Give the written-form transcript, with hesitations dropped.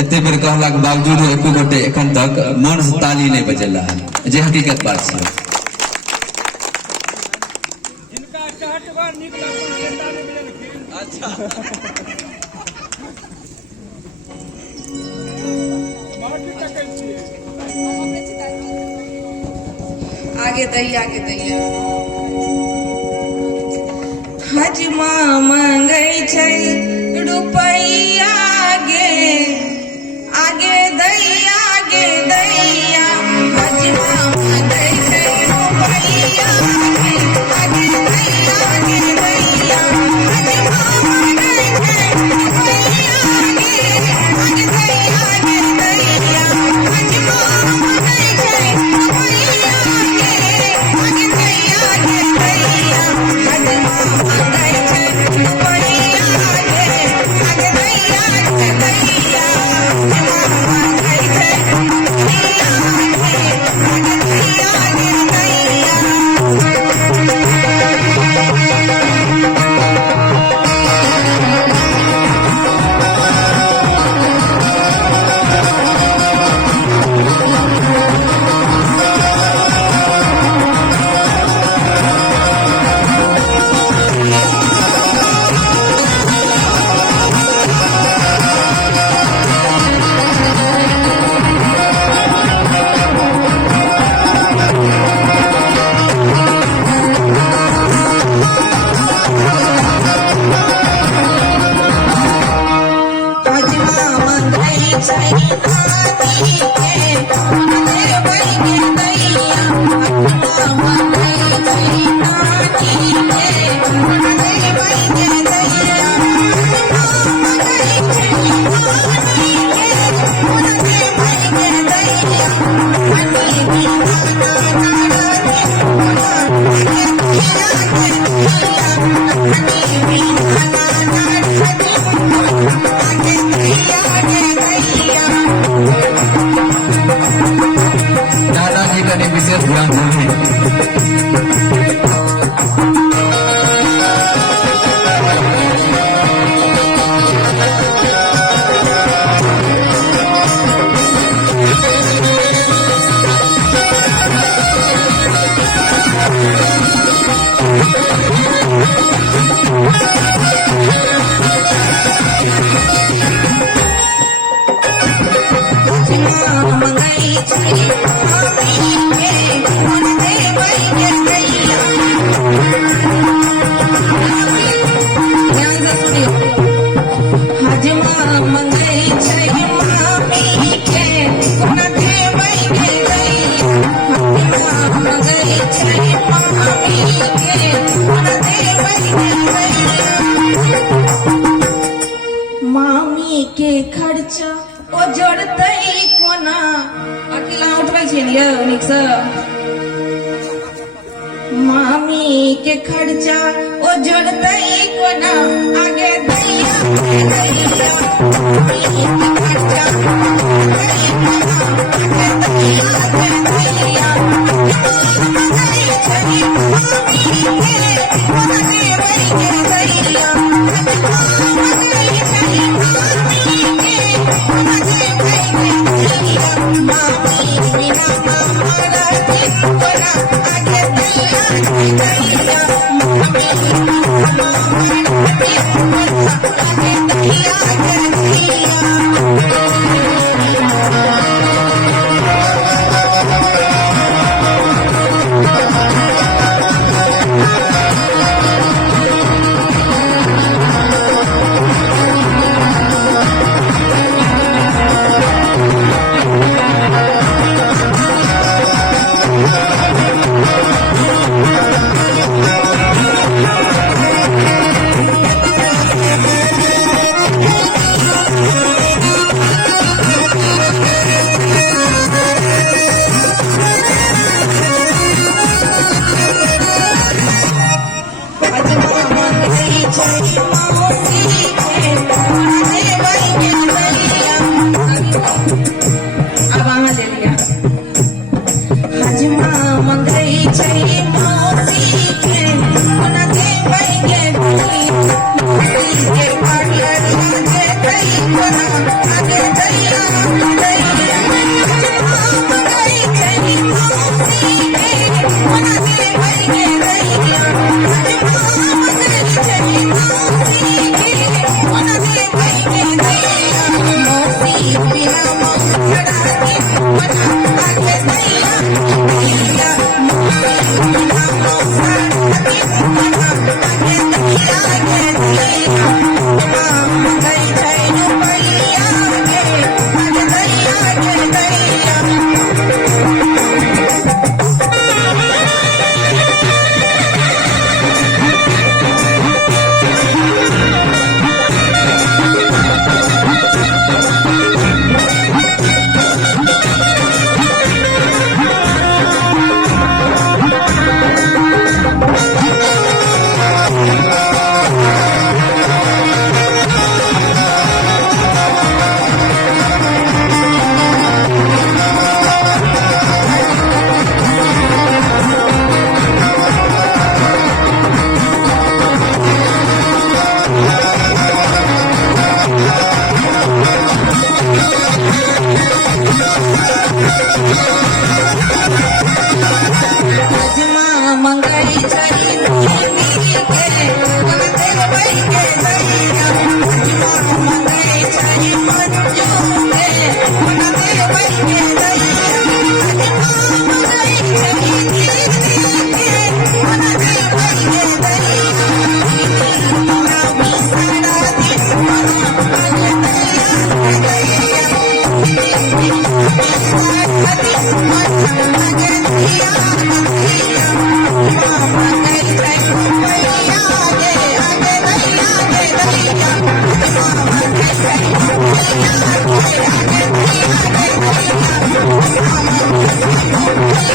एते बेर कहला के बावजूद एको गोटे एखन तक मन से ताली नहीं बजेला जे हकीकत बात छै। जिनका 60 बार निक लागल से ताली बजेलखिन। अच्छा माटी टकै छियै आगे दैया हजमा मांगै छै रुपैया आगे दैया हजमा मांगै छै रुपैया आगे दैया हजमा मांगै छै रुपैया आगे दैया हजमा मांगै छै रुपैया आगे दैया हजमा मांगै छै रुपैया आगे दैया दादाजी का विशेष ध्यान रखें। मामी के खर्चा ओ जोड़ते कोना अकेला उठबै छियै नीक से मामी के खर्चा ओ जोड़ते कोना आगे दैया मामी के खर्चा Yeah. कोना आगे दैया दैया मंगाई चली मौसी के कोना दे भाई के दैया मंगाई चली मौसी के कोना दे भाई के दैया मौसी बिना मोहरा के कोना आगे दैया दैया मौसी बिना मोहरा के कोना आगे दैया दैया मंगाई चली भैया के आगे दैया दैया राजमा मंगाई चली दीदी के कोना दे भाई के दैया राजमा मंगाई चली मंजू के कोना दे भाई के दैया राजमा मंगाई चली दीदी के कोना दे भाई के दैया कोना बिसरा दी आगे दैया दैया आगे दैया Thank you.